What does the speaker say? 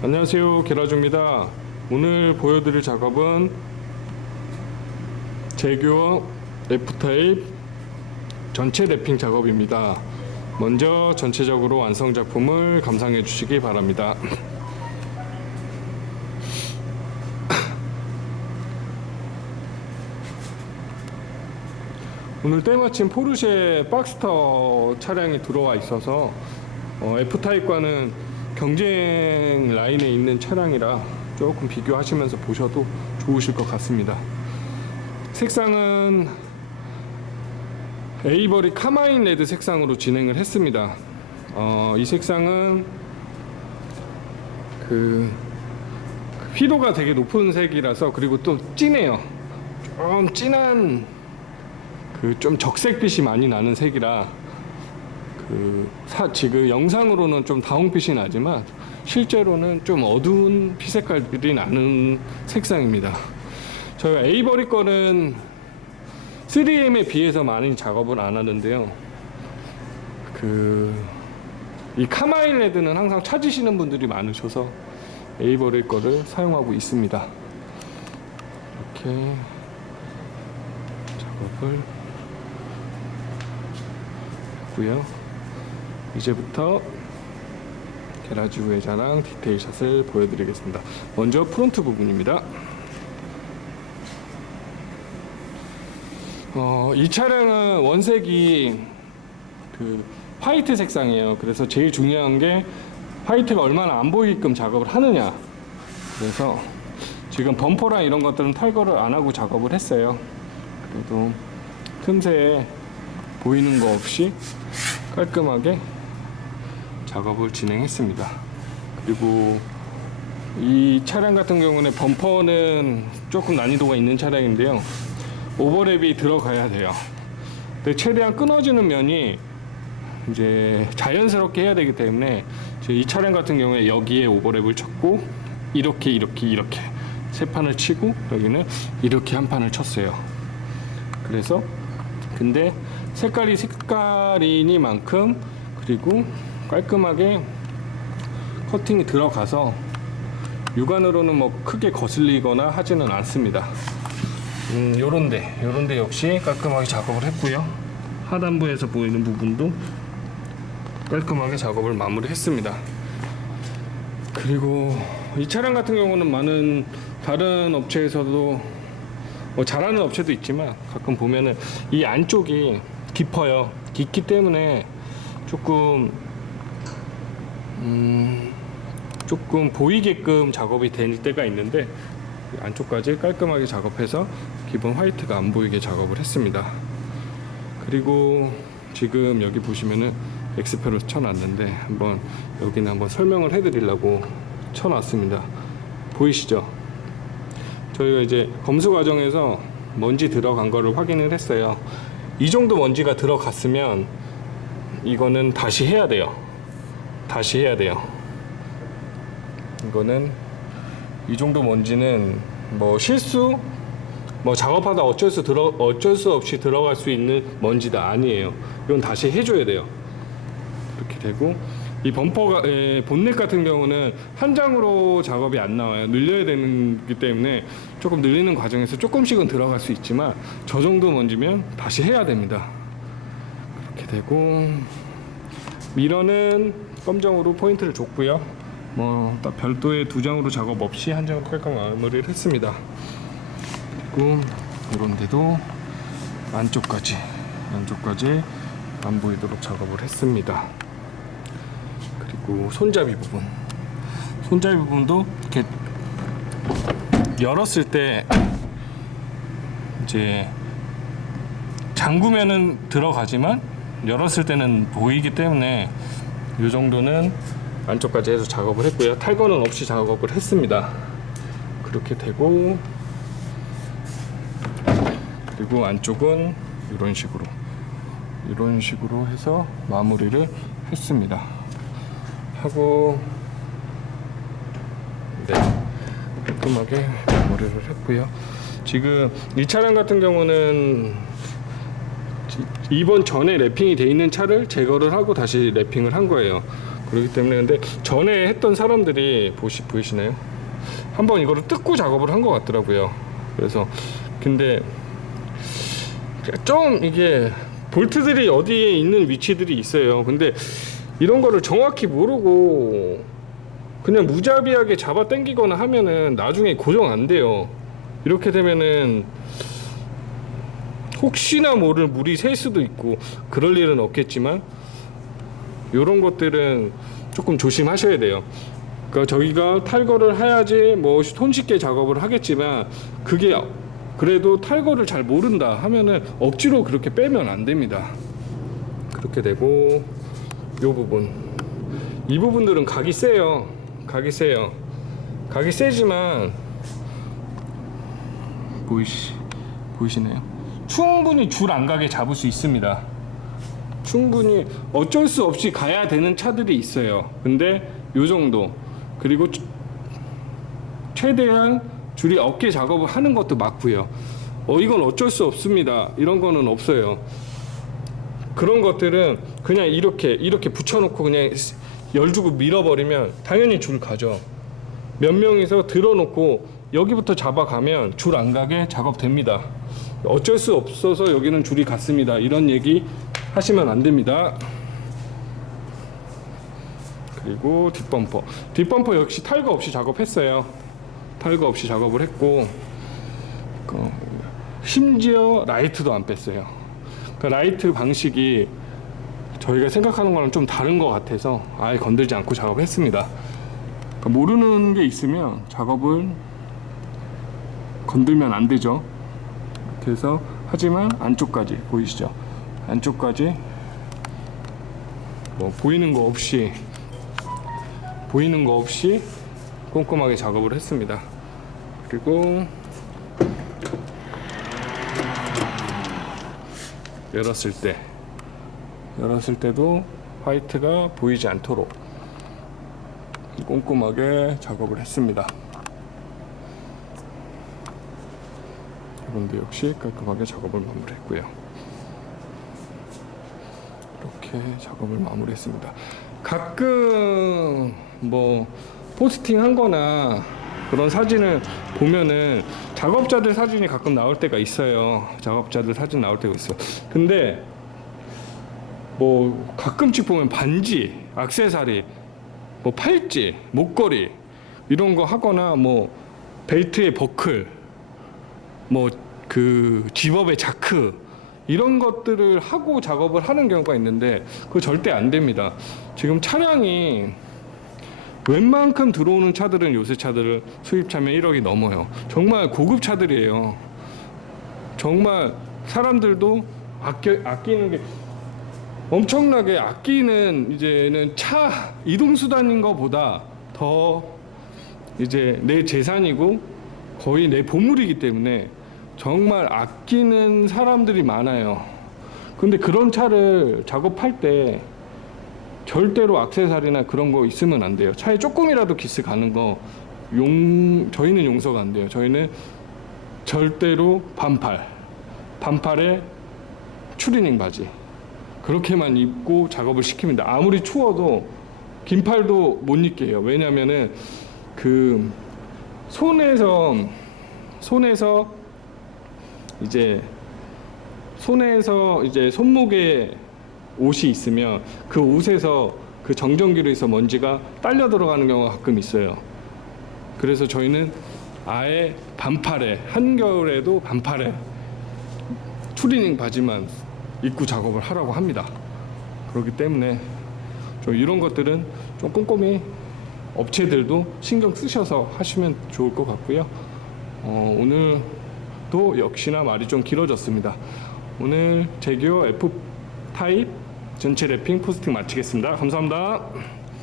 안녕하세요, 게라주입니다. 오늘 보여드릴 작업은 제규어 F타입 전체 랩핑 작업입니다. 먼저 전체적으로 완성 작품을 감상해 주시기 바랍니다. 오늘 때마침 포르쉐 박스터 차량이 들어와 있어서 F타입과는 경쟁 라인에 있는 차량이라 조금 비교하시면서 보셔도 좋으실 것 같습니다. 색상은 에이버리 카마인 레드 색상으로 진행을 했습니다. 이 색상은 휘도가 되게 높은 색이라서, 그리고 또 진해요. 좀 진한 좀 적색빛이 많이 나는 색이라 지금 영상으로는 좀 다홍빛이 나지만 실제로는 좀 어두운 피색깔들이 나는 색상입니다. 저희가 에이버리 거는 3M에 비해서 많이 작업을 안 하는데요. 이 카마일 레드는 항상 찾으시는 분들이 많으셔서 에이버리 거를 사용하고 있습니다. 이렇게 작업을 했고요. 이제부터 게라주 외자랑 디테일샷을 보여드리겠습니다. 먼저 프론트 부분입니다. 이 차량은 원색이 화이트 색상이에요. 그래서 제일 중요한 게 화이트가 얼마나 안 보이게끔 작업을 하느냐. 그래서 지금 범퍼랑 이런 것들은 탈거를 안 하고 작업을 했어요. 그래도 틈새에 보이는 거 없이 깔끔하게 작업을 진행했습니다. 그리고 이 차량 같은 경우는 범퍼는 조금 난이도가 있는 차량인데요. 오버랩이 들어가야 돼요. 근데 최대한 끊어지는 면이 이제 자연스럽게 해야 되기 때문에 이 차량 같은 경우에 여기에 오버랩을 쳤고 이렇게 세 판을 치고 여기는 이렇게 한 판을 쳤어요. 그래서 근데 색깔이니만큼 그리고 깔끔하게 커팅이 들어가서 육안으로는 뭐 크게 거슬리거나 하지는 않습니다. 요런데 역시 깔끔하게 작업을 했고요. 하단부에서 보이는 부분도 깔끔하게 작업을 마무리했습니다. 그리고 이 차량 같은 경우는 많은 다른 업체에서도 잘하는 업체도 있지만 가끔 보면은 이 안쪽이 깊어요. 깊기 때문에 조금 보이게끔 작업이 될 때가 있는데 안쪽까지 깔끔하게 작업해서 기본 화이트가 안 보이게 작업을 했습니다. 그리고 지금 여기 보시면은 엑스페로 쳐놨는데 여기는 한번 설명을 해드리려고 쳐놨습니다. 보이시죠? 저희가 이제 검수 과정에서 먼지 들어간 거를 확인을 했어요. 이 정도 먼지가 들어갔으면 이거는 다시 해야 돼요. 이거는 이 정도 먼지는 실수 작업하다 어쩔 수 없이 들어갈 수 있는 먼지다 아니에요. 이건 다시 해줘야 돼요. 이렇게 되고 이 범퍼가 본넷 같은 경우는 한 장으로 작업이 안 나와요. 늘려야 되기 때문에 조금 늘리는 과정에서 조금씩은 들어갈 수 있지만 저 정도 먼지면 다시 해야 됩니다. 그렇게 되고 미러는 검정으로 포인트를 줬고요. 딱 별도의 두 장으로 작업 없이 한 장으로 깔끔 마무리를 했습니다. 그리고 이런 데도 안쪽까지 안 보이도록 작업을 했습니다. 그리고 손잡이 부분도 이렇게 열었을 때 이제 잠그면은 들어가지만 열었을 때는 보이기 때문에 이 정도는 안쪽까지 해서 작업을 했고요. 탈거는 없이 작업을 했습니다. 그렇게 되고 그리고 안쪽은 이런 식으로 해서 마무리를 했습니다. 하고 깔끔하게 마무리를 했고요. 지금 이 차량 같은 경우는 이번 전에 랩핑이 돼 있는 차를 제거를 하고 다시 랩핑을 한 거예요. 그렇기 때문에 근데 전에 했던 사람들이 보이시나요? 한번 이거를 뜯고 작업을 한 것 같더라고요. 그래서 근데 좀 이게 볼트들이 어디에 있는 위치들이 있어요. 근데 이런 거를 정확히 모르고 그냥 무자비하게 잡아 당기거나 하면은 나중에 고정 안 돼요. 이렇게 되면은 혹시나 모를 물이 셀 수도 있고 그럴 일은 없겠지만 이런 것들은 조금 조심하셔야 돼요. 그러니까 저희가 탈거를 해야지 뭐 손쉽게 작업을 하겠지만 그게 그래도 탈거를 잘 모른다 하면은 억지로 그렇게 빼면 안 됩니다. 그렇게 되고 이 부분들은 각이 세요. 각이 세지만 보이시나요? 충분히 줄 안 가게 잡을 수 있습니다. 충분히 어쩔 수 없이 가야 되는 차들이 있어요. 근데 요 정도 그리고 최대한 줄이 없게 작업을 하는 것도 맞고요. 이건 어쩔 수 없습니다. 이런 거는 없어요. 그런 것들은 그냥 이렇게 붙여놓고 그냥 열 주고 밀어버리면 당연히 줄 가죠. 몇 명이서 들어놓고 여기부터 잡아가면 줄 안 가게 작업됩니다. 어쩔 수 없어서 여기는 줄이 갔습니다. 이런 얘기 하시면 안 됩니다. 그리고 뒷범퍼 역시 탈거 없이 작업했어요. 탈거 없이 작업을 했고 심지어 라이트도 안 뺐어요. 그러니까 라이트 방식이 저희가 생각하는 거랑 좀 다른 것 같아서 아예 건들지 않고 작업했습니다. 그러니까 모르는 게 있으면 작업을 건들면 안 되죠. 그래서 하지만 안쪽까지 보이시죠? 안쪽까지 뭐 보이는 거 없이 꼼꼼하게 작업을 했습니다. 그리고 열었을 때도 화이트가 보이지 않도록 꼼꼼하게 작업을 했습니다. 이런데 역시 깔끔하게 작업을 마무리했고요. 이렇게 작업을 마무리했습니다. 가끔 뭐 포스팅 한 거나 그런 사진을 보면은 작업자들 사진이 가끔 나올 때가 있어요. 작업자들 사진 나올 때가 있어요. 근데 뭐 가끔씩 보면 반지, 액세서리, 뭐 팔찌, 목걸이 이런 거 하거나 뭐 벨트에 버클, 뭐 그 집업에 자크 이런 것들을 하고 작업을 하는 경우가 있는데 그거 절대 안 됩니다. 지금 차량이 웬만큼 들어오는 차들은 요새 차들은 수입차면 1억이 넘어요. 정말 고급 차들이에요. 정말 사람들도 아끼는 게 엄청나게 아끼는 이제는 차 이동수단인 것보다 더 이제 내 재산이고 거의 내 보물이기 때문에 정말 아끼는 사람들이 많아요. 근데 그런 차를 작업할 때 절대로 액세서리나 그런 거 있으면 안 돼요. 차에 조금이라도 기스 가는 거 저희는 용서가 안 돼요. 저희는 절대로 반팔에 추리닝 바지 그렇게만 입고 작업을 시킵니다. 아무리 추워도 긴팔도 못 입게요. 왜냐면은 그 손에서 이제 손목에 옷이 있으면 그 옷에서 그 정전기로 해서 먼지가 딸려 들어가는 경우가 가끔 있어요. 그래서 저희는 아예 반팔에 한겨울에도 반팔에 추리닝 바지만 입고 작업을 하라고 합니다. 그렇기 때문에 좀 이런 것들은 좀 꼼꼼히 업체들도 신경 쓰셔서 하시면 좋을 것 같고요. 오늘도 역시나 말이 좀 길어졌습니다. 오늘 제규어 F타입 전체 랩핑 포스팅 마치겠습니다. 감사합니다.